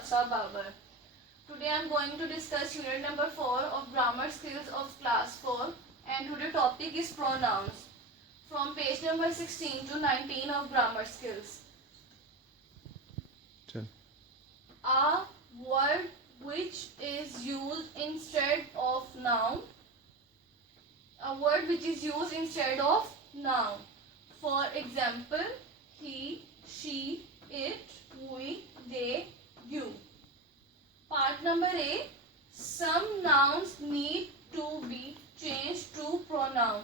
Hafsa Babar. Today I am going to discuss unit number 4 of grammar skills of class 4, and today topic is pronouns from page number 16 to 19 of grammar skills. A word which is used instead of noun. A word which is used instead of noun. For example, he, she, it, we, they, you. Part number A. Some nouns need to be changed to pronoun.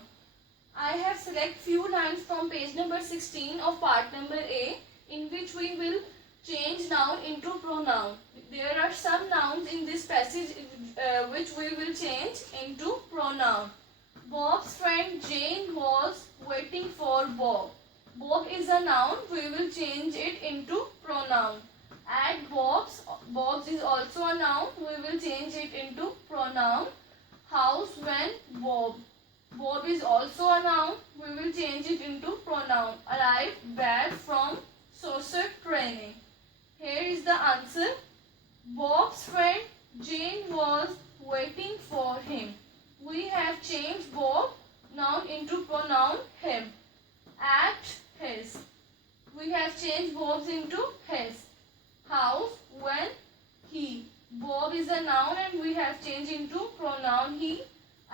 I have select few lines from page number 16 of part number A, in which we will change noun into pronoun. There are some nouns in this passage which we will change into pronoun. Bob's friend Jane was waiting for Bob. Bob is a noun. We will change it into pronoun. At Bob's. Bob's is also a noun. We will change it into pronoun. House when Bob. Bob is also a noun. We will change it into pronoun. Arrive back from social training. Here is the answer. Bob's friend Jane was waiting for him. We have changed Bob noun into pronoun him. At his. We have changed Bob's into his. House when he. Bob is a noun and we have changed into pronoun he.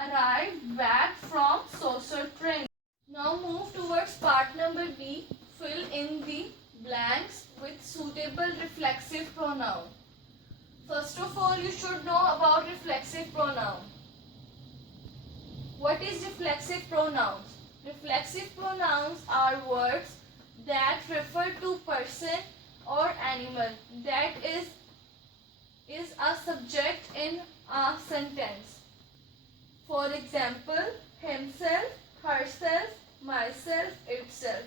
Arrived back from social training. Now move towards part number B. Fill in the blanks with suitable reflexive pronoun. First of all, you should know about reflexive pronoun. What is reflexive pronouns? Reflexive pronouns are words that refer to person or animal that is a subject in a sentence. For example, himself, herself, myself, itself.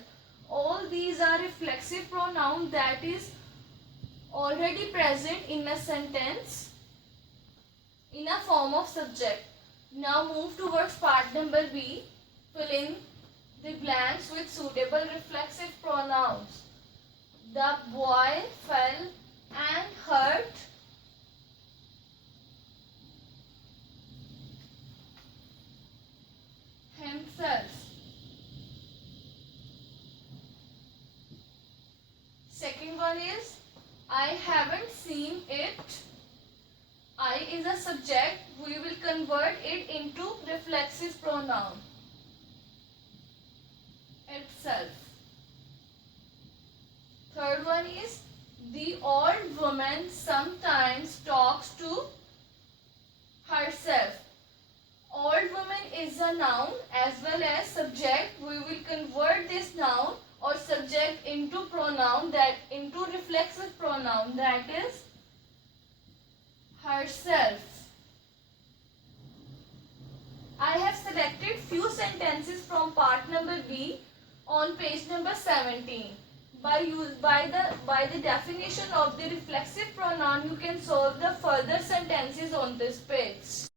All these are reflexive pronouns that is already present in a sentence in a form of subject. Now move towards part number B. Fill in the blanks with suitable reflexive pronouns. The boy fell and hurt himself. Second one is I haven't seen it. I is a subject. We will convert it into reflexive pronoun. Itself. Third one is the old woman sometimes talks to herself. Old woman is a noun as well as subject. We will convert this noun or subject into pronoun, that into reflexive pronoun, that is herself. I have selected few sentences from part number B on page number 17. By the definition of the reflexive pronoun, you can solve the further sentences on this page.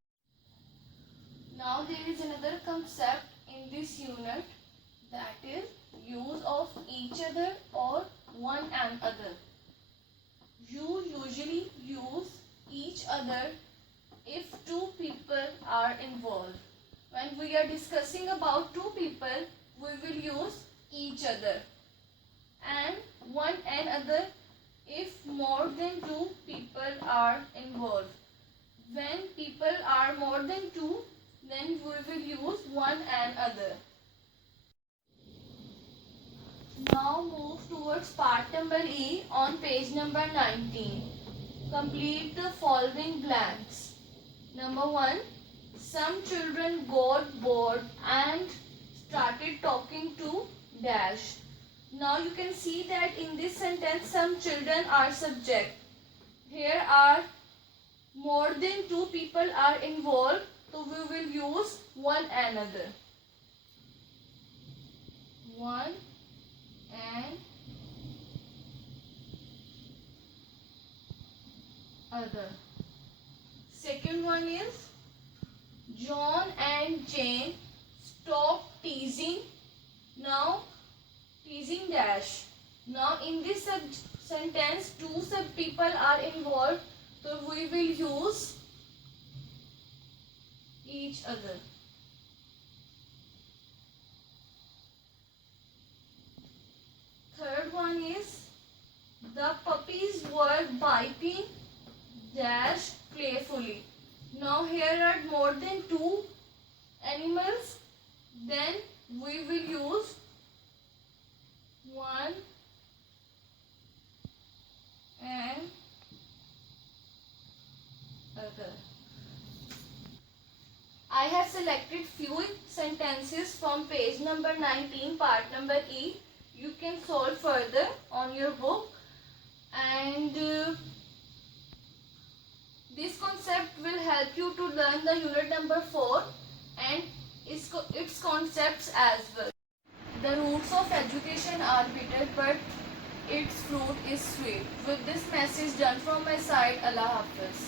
Now there is another concept in this unit, that is use of each other or one another. You usually use each other if two people are involved. When we are discussing about two people, we will use each other, and one another if more than two people are involved. When people are more than two, then we will use one another. Now move towards part number E on page number 19. Complete the following blanks. Number 1. Some children got bored and started talking to dash. Now you can see that in this sentence some children are subject. Here are more than two people are involved, so we will use one another. One and other. Second one is John and Jane stopped teasing. Now teasing dash. Now in this sentence two सब people are involved, so we will use each other. Third one is the puppies were biting dash playfully. Now here are more than two animals, then we will use one and other. I have selected few sentences from page number 19, part number E. You can solve further on your book, and this concept will help you to learn the unit number 4 and its concepts as well. The roots of education are bitter, but its fruit is sweet. With this message done from my side, Allah Hafiz.